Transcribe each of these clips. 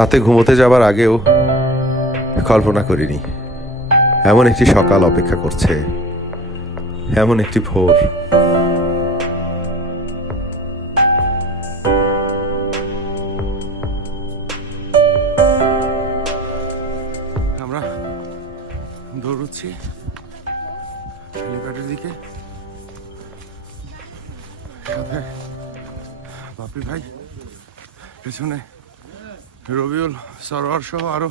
রাতে ঘুমোতে যাবার আগেও কল্পনা করিনি এমন একটি সকাল অপেক্ষা করছে, এমন একটি ভোর। আমরা দৌড়চ্ছি হেলিপ্যাডের দিকে, সাথে বাপি ভাই, পেছনে রবিউল, সরোয়ার সহ আরো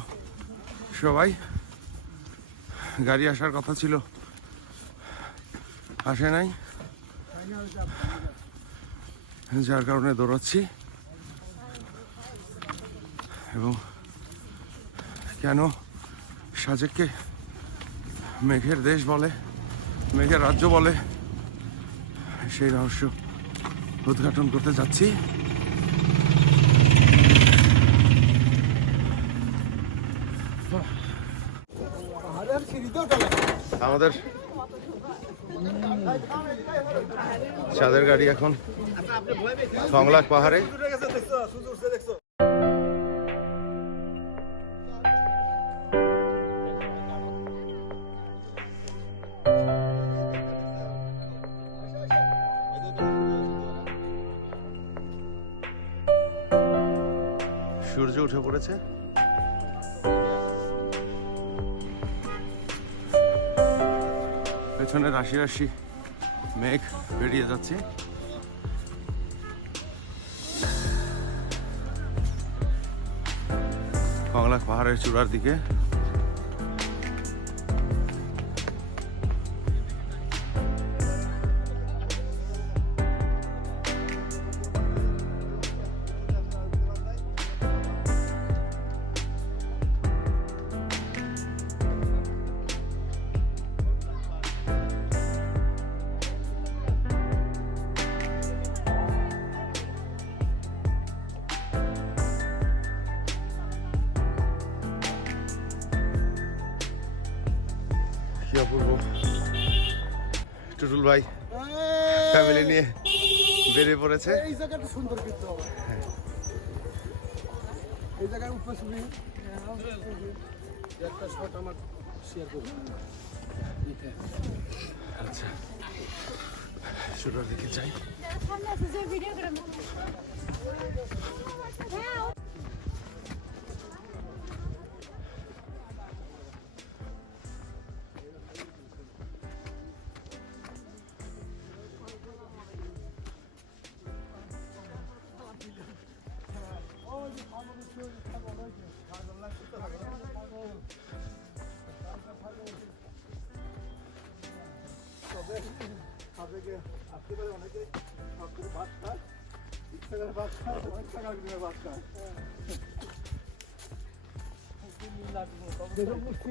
সবাই। গাড়ি আসার কথা ছিল, আসে নাই, যার কারণে দৌড়াচ্ছি। এবং কেন সাজেককে মেঘের দেশ বলে, মেঘের রাজ্য বলে, সেই রহস্য উদ্ঘাটন করতে যাচ্ছি। আমাদের চাঁদের গাড়ি এখন সংলাক পাহাড়ে। সূর্য উঠে পড়েছে। পেছনে রাশি রাশি মেঘ বেরিয়ে যাচ্ছে। কংলাক পাহাড়ের চূড়ার দিকে। কি অপূর্ব! টুটুল ভাই ফ্যামিলি নিয়ে বেরিয়ে পড়েছে। এই জায়গাটা সুন্দর কিন্তু এই জায়গায় উপরে ছবি একটা শট আমার শেয়ার করব। আচ্ছা, চূড়ার দিকে যাই।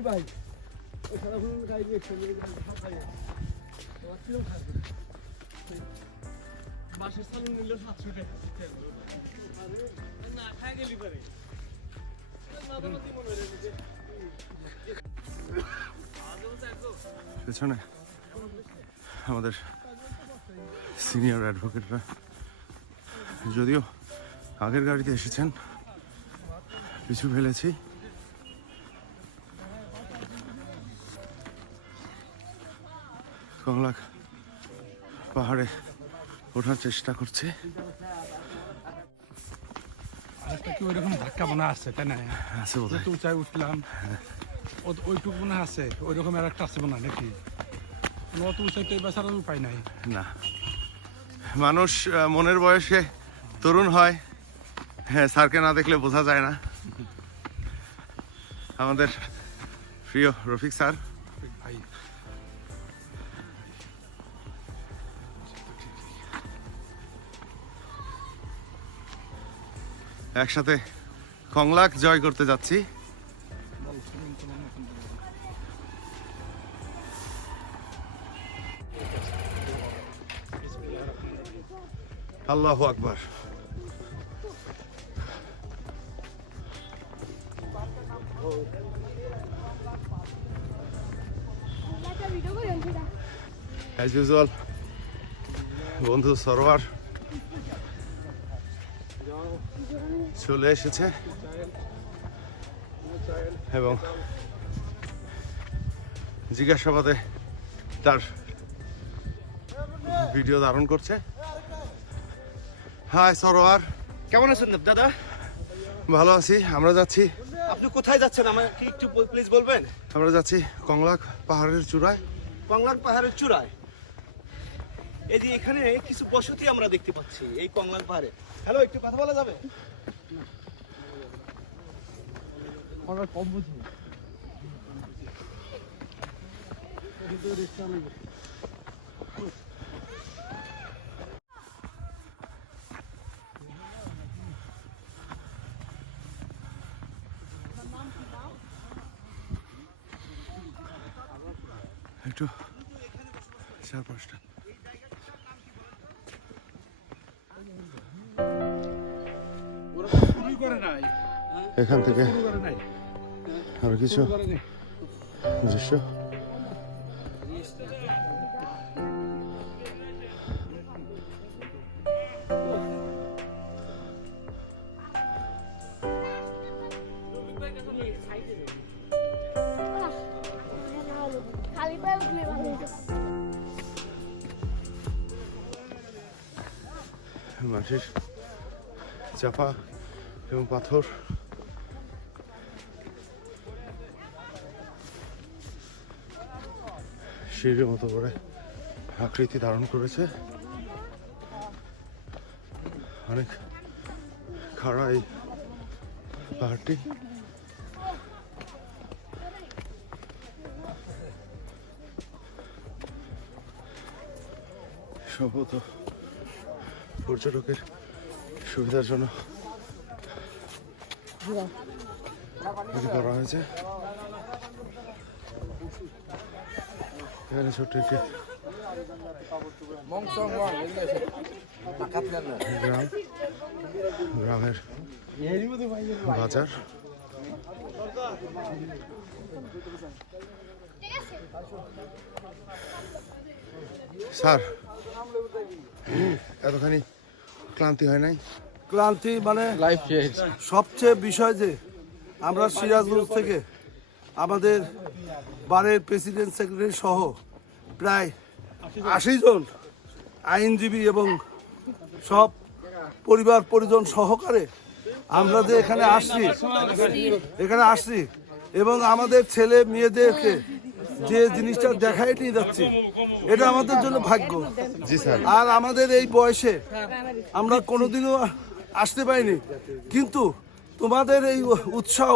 ভাই গাড়ি বাসের চালু নিল 700 টাকা না খাই গেলি পারে পেছনে আমাদের সিনিয়র অ্যাডভোকেটরা, যদিও আগের গাড়িতে এসেছেন, পিছু ফেলেছি। কংলাক পাহাড়ে ওঠার চেষ্টা করছে। আরেকটা কি ওইরকম ধাক্কা মনে আছে, তাই না? আছে বোধহয়। একটু উঁচায় উঠলাম, ওইটুকু মনে আছে, ওইরকম আর একটা আছে মনে হয় নাকি? অত উঁচাইতে বেচারার উপায় নাই। না, মানুষ মনের বয়সে তরুণ হয়, হ্যাঁ, স্যারকে না দেখলে বোঝা যায় না। আমাদের প্রিয় রফিক স্যার ভাই একসাথে কংলাক জয় করতে যাচ্ছি। আল্লাহু আকবার। অ্যাজ ইউজুয়াল বন্ধু সরোয়ার চলে এসেছে। এবং জিজ্ঞাসাবাদে তার ভিডিও ধারণ করছে। হাই সরোয়ার, কেমন আছেন দাদা? ভালো আছি। আমরা যাচ্ছি, আপনি কোথায় যাচ্ছেন আমাকে একটু প্লিজ বলবেন? আমরা যাচ্ছি কংলাক পাহাড়ের চূড়ায়। কংলাক পাহাড়ের চূড়ায়? এই যে এখানে কিছু বসতি আমরা দেখতে পাচ্ছি এই কংলাক পাহাড়ে। হ্যালো, একটু কথা বলা যাবে? আমরা কম বুঝি। একটু 4-5টা শুরু করে নাই, এখান থেকে শুরু করে নাই, আরো কিছু শুরু করে নাই। দৃশ্য। খালি পায়ে উঠলে ভালো হতো। মাটির চাপা এবং পাথর, সিঁড়ির মতো করে আকৃতি ধারণ করেছে। অনেক খাড়া এই পাহাড়টি। সম্ভবত পর্যটকের সুবিধার জন্য এটি করা হয়েছে। এখানে ছোট্ট একটি গ্রাম, গ্রামের বাজার। স্যার, এতখানি ক্লান্তি হয় নাই? ক্লান্তি মানে সবচেয়ে বিষয় যে আমরা সিরাজগঞ্জ থেকে আমাদের বারের প্রেসিডেন্ট সেক্রেটারি সহ প্রায় 80 জন আইনজীবী এবং সব পরিবার পরিজন সহকারে আমরা যে এখানে আসছি এবং আমাদের ছেলে মেয়েদেরকে যে জিনিসটা দেখাই নিয়ে যাচ্ছি, এটা আমাদের জন্য ভাগ্য। জি স্যার। আর আমাদের এই বয়সে আমরা কোনোদিনও আসতে পারিনি, কিন্তু তোমাদের এই উৎসাহ,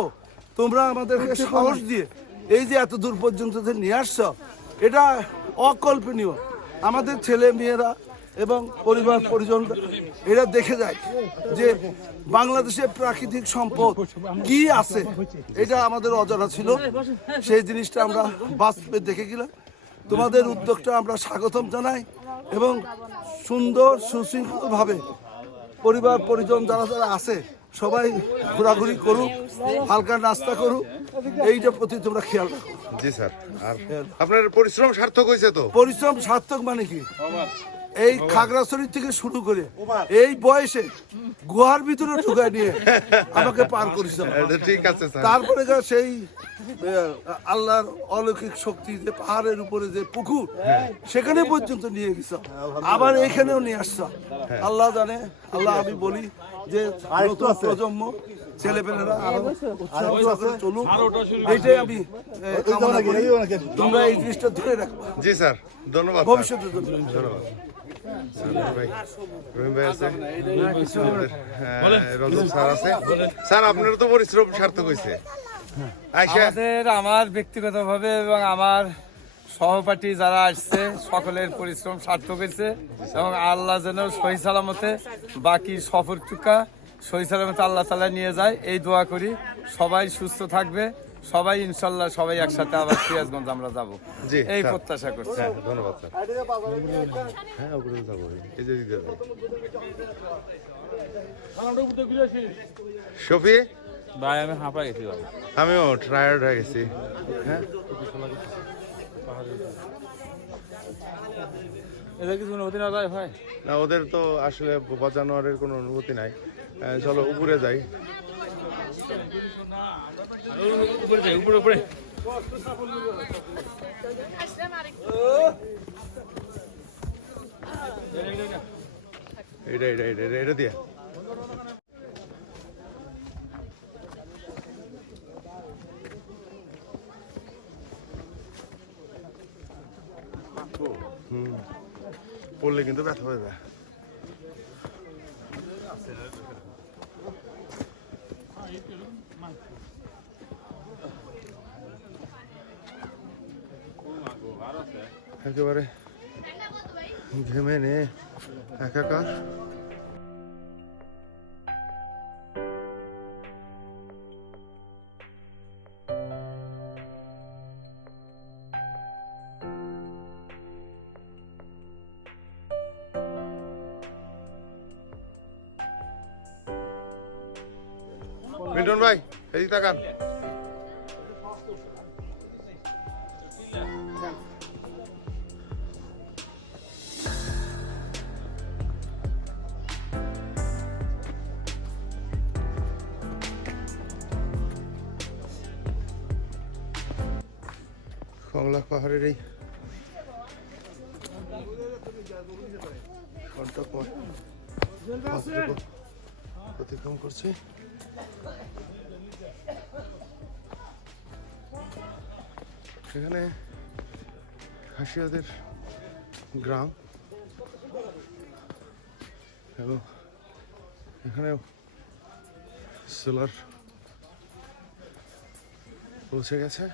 তোমরা আমাদেরকে সাহস দিয়ে এই যে এত দূর পর্যন্ত যে নিয়ে আসছ, এটা অকল্পনীয়। আমাদের ছেলে মেয়েরা এবং পরিবার পরিজন এরা দেখে যায় যে বাংলাদেশের প্রাকৃতিক সম্পদ কি আছে, এটা আমাদের অজানা ছিল। সেই জিনিসটা আমরা বাস্তবে দেখে গেলাম। তোমাদের উদ্যোগটা আমরা স্বাগতম জানাই এবং সুন্দর সুশৃঙ্খলভাবে পরিবার পরিজন যারা যারা আছে সবাই ঘোরাঘুরি করুক, হালকা নাস্তা করুক, এইটা প্রতি তোমরা খেয়াল রাখো। জি স্যার। আর আপনার পরিশ্রম সার্থক হয়েছে তো? পরিশ্রম সার্থক মানে কি, এই খাগড়াছড়ি থেকে শুরু করে এই বয়সে গুহার ভিতরে ঢুকাই নিয়ে আমাকে পার করেছ। ঠিক আছে স্যার। তারপরে সেই আল্লাহর অলৌকিক শক্তি যে পাহাড়ের উপরে যে পুকুর, সেখানে পর্যন্ত নিয়ে গেছ, আবার এইখানেও নিয়ে আসছ। আল্লাহ জানে। আল্লাহ, আমি বলি যে নতুন প্রজন্ম ছেলেপেলেরা আরো উৎসাহ করে চলুক, এইটাই আমি কামনা করি। তোমরা এই জিনিসটা ধরে রাখবা। জি স্যার, ধন্যবাদ। ভবিষ্যতের জন্য ধন্যবাদ। রহিম ভাই আছে, রঞ্জন স্যার আছে। স্যার, আপনার তো পরিশ্রম সার্থক হয়েছে। আমার ব্যক্তিগতভাবে এবং আমার সহপাঠী যারা আসছে সকলের পরিশ্রম সার্থক হয়েছে এবং আল্লাহ যেন সহি সালামতে বাকি সফরটুকা সহি সালামতে আল্লাহ তাআলা নিয়ে যায়, এই দোয়া করি। সবাই সুস্থ থাকবে, সবাই ইনশাল্লাহ সবাই একসাথে আবার সিরাজগঞ্জ আমরা যাবো, জি, এই স্যার। প্রত্যাশা করছি। ধন্যবাদ স্যার। হ্যাঁ, উপরে যাবো। এই যে দিকে যাবো। শফি ভাই আমি হাঁপা গেছি ভাই। আমিও টায়ার্ড হয়ে গেছি। হ্যাঁ, এদের কিছু অনুমতি না যায় ভাই? না, ওদের তো আসলে জানোয়ারের কোনো অনুভূতি নাই। চলো উপরে যাই। উপরে যাই, উপরে উপরে। এটা দিয়া পড়লে কিন্তু ব্যথা হয়ে যায়। একেবারে ঘেমে নে একাকার। মিন্টন ভাই এদিকে তাকান। কংলাক পাহাড়ের এই অতিক্রম করছে। এখানে খাসিয়াদের গ্রাম এবং এখানেও সোলার পৌঁছে গেছে।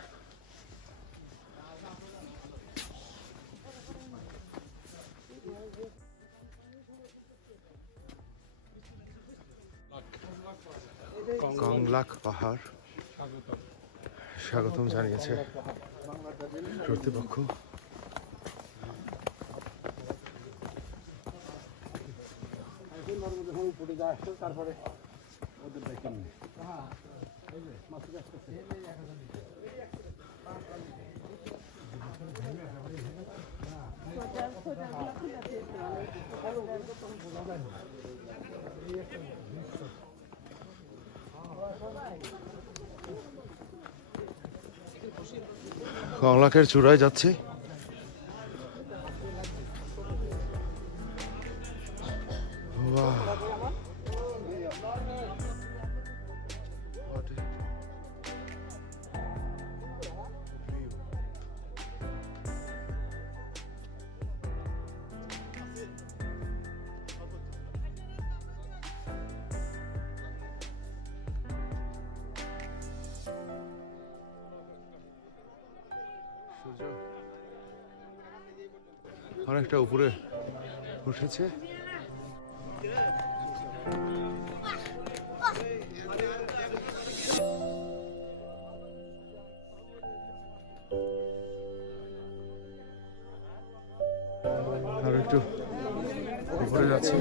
কংলাক পাহাড় স্বাগতম জানিয়েছে কর্তৃপক্ষ। কংলাকের চূড়ায় যাচ্ছি। বাহ, অনেকটা উপরে উঠেছে। আর একটু উপরে যাচ্ছে।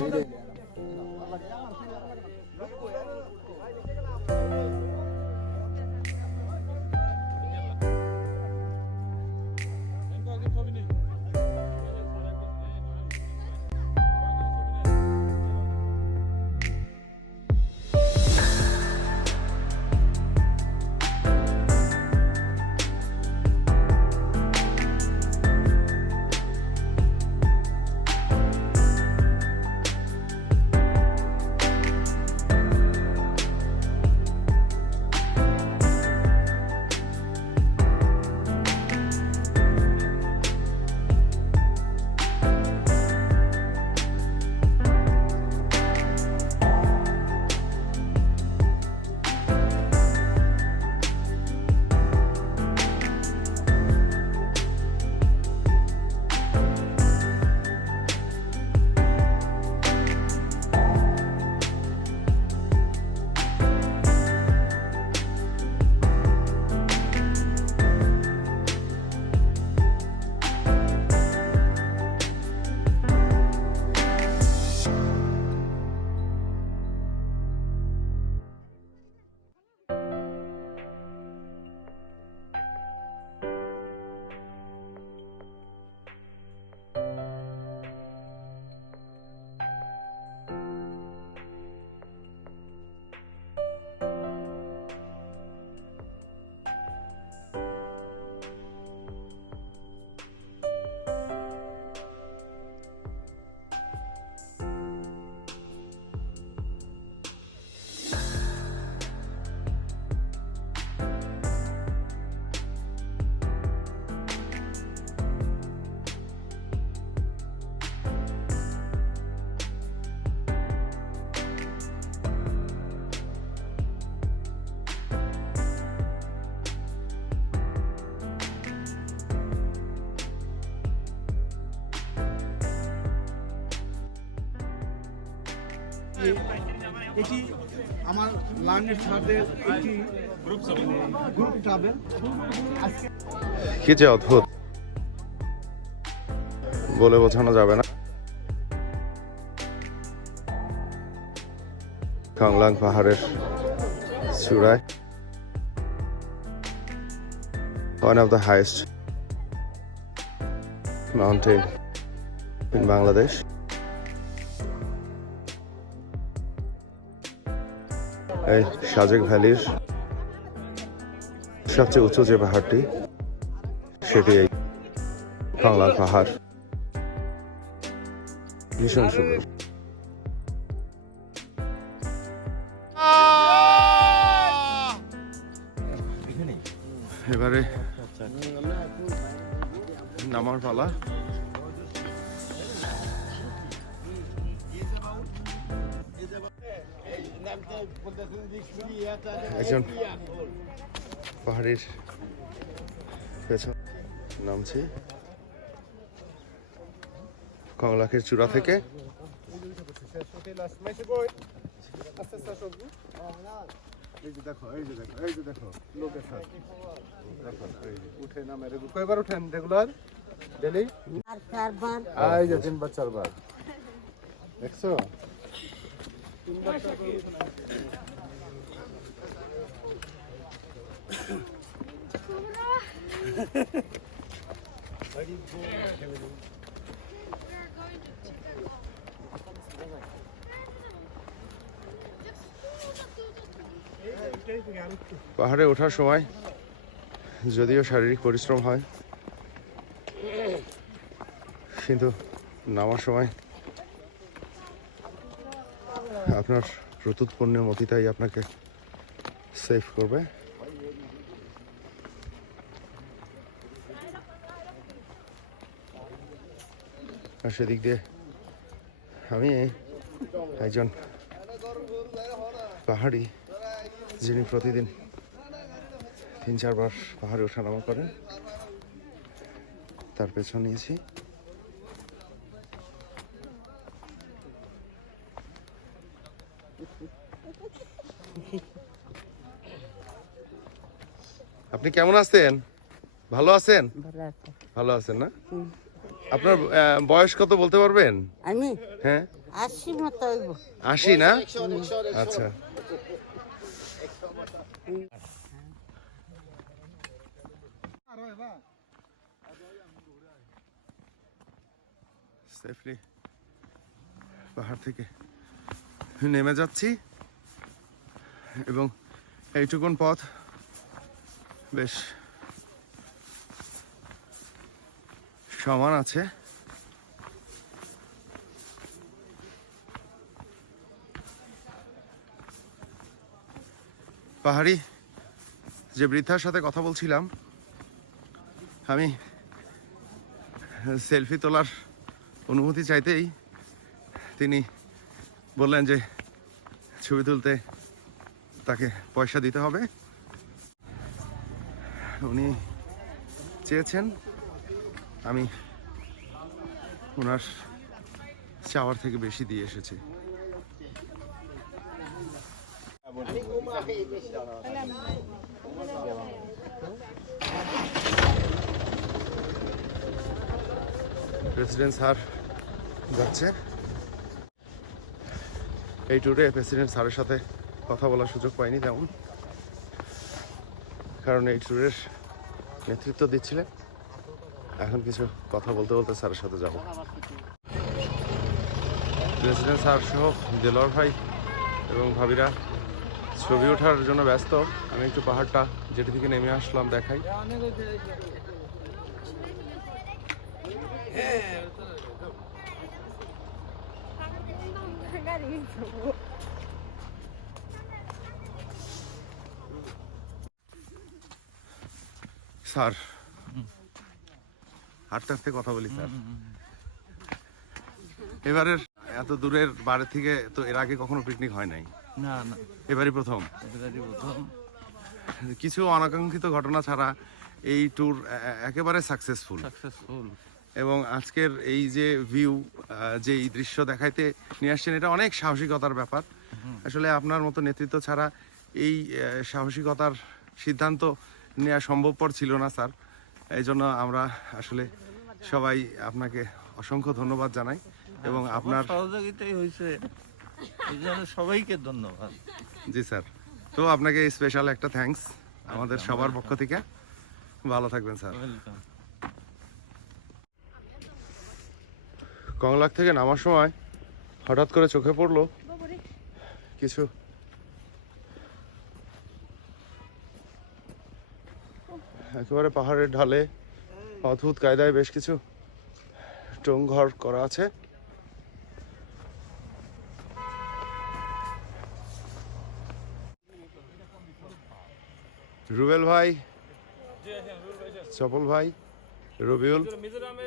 এটি আমার লার্নের ছাড়দের একটি গ্রুপ ট্রাভেল। আজকে কি যে অদ্ভুত, বলে বোঝানো যাবে না। কাংলাং পাহাড়ের চূড়ায় one of the highest mountain in Bangladesh. এই সাজেক ভ্যালির সবচেয়ে উঁচু যে পাহাড়টি সেটি এই কাংলাং পাহাড়। ভীষণ সুন্দর। এবারে নামার পালা। একজন পাহাড়ির পেছন নামছি কংলাকের চূড়া থেকে। কয়বার উঠেন রেগুলার ডেলি? এই যে 3 বার 4 বার দেখছো? পাহাড়ে ওঠার সময় যদিও শারীরিক পরিশ্রম হয়, কিন্তু নামার সময় আপনার প্রত্যুৎপন্ন মতিতাই আপনাকে সেভ করবে। আর সেদিক দিয়ে আমি একজন পাহাড়ি যিনি প্রতিদিন 3-4 বার পাহাড়ে ওঠানামা করেন, তার পেছন নিয়েছি। আপনি কেমন আছেন? ভালো আছেন? ভালো আছেন না? আপনার বয়স কত বলতে পারবেন? আমি হ্যাঁ 80 মতো হইব। 80 না? আচ্ছা। সেফলি পাহাড় থেকে নেমে যাচ্ছি এবং এইটুকুন পথ বেশ সমান আছে। পাহাড়ি যে বৃদ্ধার সাথে কথা বলছিলাম, আমি সেলফি তোলার অনুমতি চাইতেই তিনি বললেন যে ছবি তুলতে তাকে পয়সা দিতে হবে। উনি চেয়েছেন, আমি ওনার চাওয়ার থেকে বেশি দিয়ে এসেছি। প্রেসিডেন্ট স্যার যাচ্ছে। এই ট্যুরে প্রেসিডেন্ট স্যারের সাথে কথা বলার সুযোগ পাইনি তেমন, কারণ এই ট্যুরের নেতৃত্ব দিচ্ছিলেন। এখন কিছু কথা বলতে বলতে স্যারের সাথে যাব। প্রেসিডেন্ট স্যার সহ দেলোয়ার ভাই এবং ভাবিরা ছবি ওঠার জন্য ব্যস্ত। আমি একটু পাহাড়টা যেটি থেকে নেমে আসলাম দেখাই। স্যার হাঁটতে হাঁটতে কথা বলি স্যার। এবারের এত দূরের বাড়ি থেকে তো এর আগে কখনো পিকনিক হয় নাই? না না, এবারই প্রথম। এবারই প্রথম। কিছু অনাকাঙ্ক্ষিত ঘটনা ছাড়া এই ট্যুর একেবারে সাকসেসফুল। এবং আজকের এই যে ভিউ, যে এই দৃশ্য দেখাইতে নিয়ে আসছেন, এটা অনেক সাহসিকতার ব্যাপার। আসলে আপনার মতো নেতৃত্ব ছাড়া এই সাহসিকতার সিদ্ধান্ত নেওয়া সম্ভবপর ছিল না স্যার। এই জন্য আমরা আসলে সবাই আপনাকে অসংখ্য ধন্যবাদ জানাই এবং আপনার সহযোগিতাই হয়েছে, এই জন্য সবাইকে ধন্যবাদ। জি স্যার, তো আপনাকে স্পেশাল একটা থ্যাঙ্কস আমাদের সবার পক্ষ থেকে। ভালো থাকবেন স্যার। কংলাক থেকে নামার সময় হঠাৎ করে চোখে পড়লো কিছু একেবারে পাহাড়ের ঢালে অদ্ভুত কায়দায় বেশ কিছু টংঘর করা আছে। রুবেল ভাই, চপল ভাই, রবিউল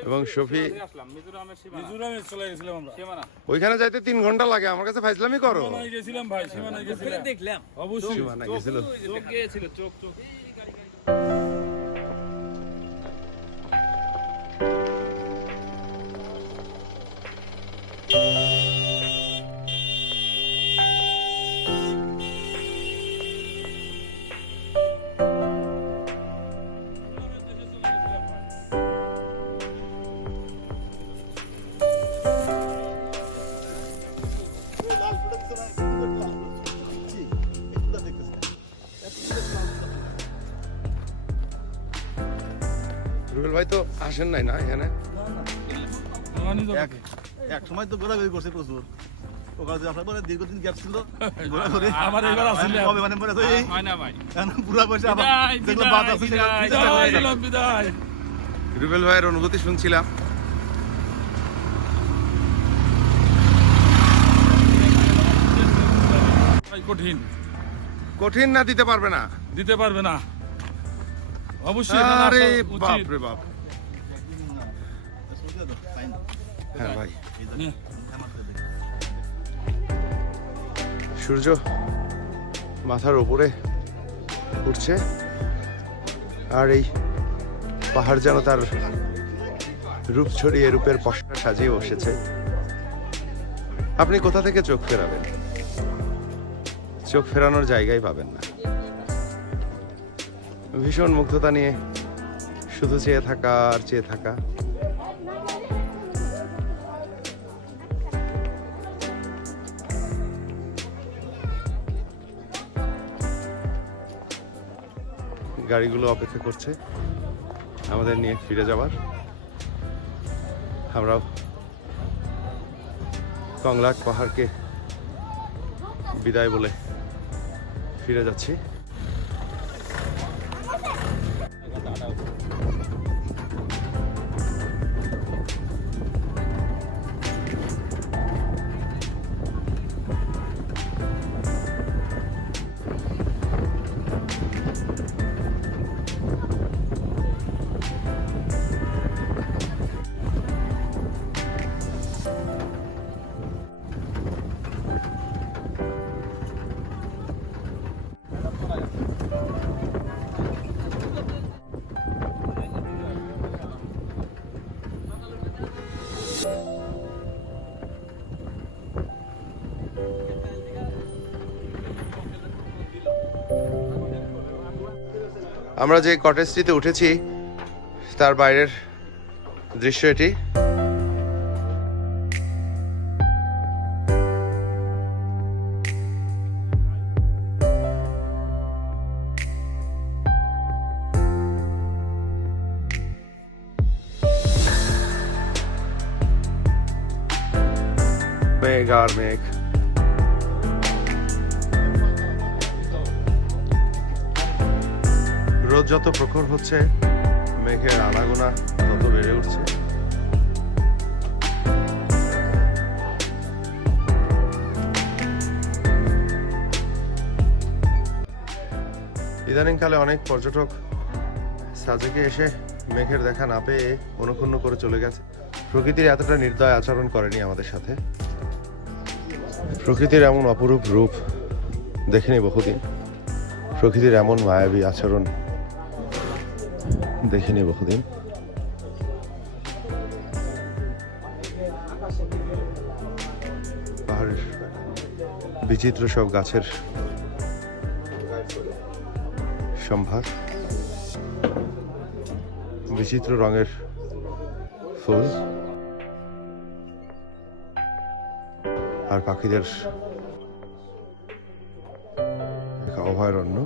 এবং শফি মিজোরামে চলে গেছিলাম আমরা। ওইখানে যাইতে 3 ঘন্টা লাগে। আমার কাছে ফাইজলামি করো। সীমানায় গেছিলাম ভাই, সীমানায় গেছিলাম। দেখলাম অবশ্যই সীমানায় গেছিল। চোখ গিয়েছিল, চোখ চোখ। রুবেল ভাই তো আসেন নাই না এখানে? এক সময় তো ঘোরাঘুরি করছে প্রচুর, ওখানে যে আপনার পরে দীর্ঘদিন গ্যাপ ছিল ঘোরাঘুরি। আমার এবার আসলে কবে মানে মনে হয় হয় না ভাই। পুরা বসে আবার যেগুলো বাদ আছে সেগুলো বিদায়। রুবেল ভাইয়ের অনুভূতি শুনছিলাম। ভাই কঠিন, কঠিন না দিতে পারবে না? দিতে পারবে না অবশ্যই। এখানে আসা আরে উচিত। বাপ রে বাপ। হ্যাঁ ভাই, সূর্য মাথার উপরে উঠছে আর এই পাহাড় যেন তার রূপ ছড়িয়ে রূপের পশরা সাজিয়ে বসেছে। আপনি কোথা থেকে চোখ ফেরাবেন? চোখ ফেরানোর জায়গায় পাবেন না। ভীষণ মুগ্ধতা নিয়ে শুধু চেয়ে থাকা আর চেয়ে থাকা। গাড়িগুলো অপেক্ষা করছে আমাদের নিয়ে ফিরে যাওয়ার। আমরাও কংলাক পাহাড়কে বিদায় বলে ফিরে যাচ্ছি। আমরা যে কটেজটিতে উঠেছি তার বাইরের দৃশ্য এটি। মেঘ আর মেঘ। রোদ যত প্রখর হচ্ছে মেঘের আনাগোনা তত বেড়ে উঠছে। ইদানিংকালে অনেক পর্যটক সাজেকে এসে মেঘের দেখা না পেয়ে অনুক্ষুণ্ণ করে চলে গেছে। প্রকৃতির এতটা নির্দয় আচরণ করেনি আমাদের সাথে। প্রকৃতির এমন অপরূপ রূপ দেখিনি বহুদিন। প্রকৃতির এমন মায়াবী আচরণ দেখিনি বহুদিন। পাহাড়ের বিচিত্র সব গাছের সম্ভার, বিচিত্র রঙের ফুল আর পাখিদের এক অভয়ারণ্য।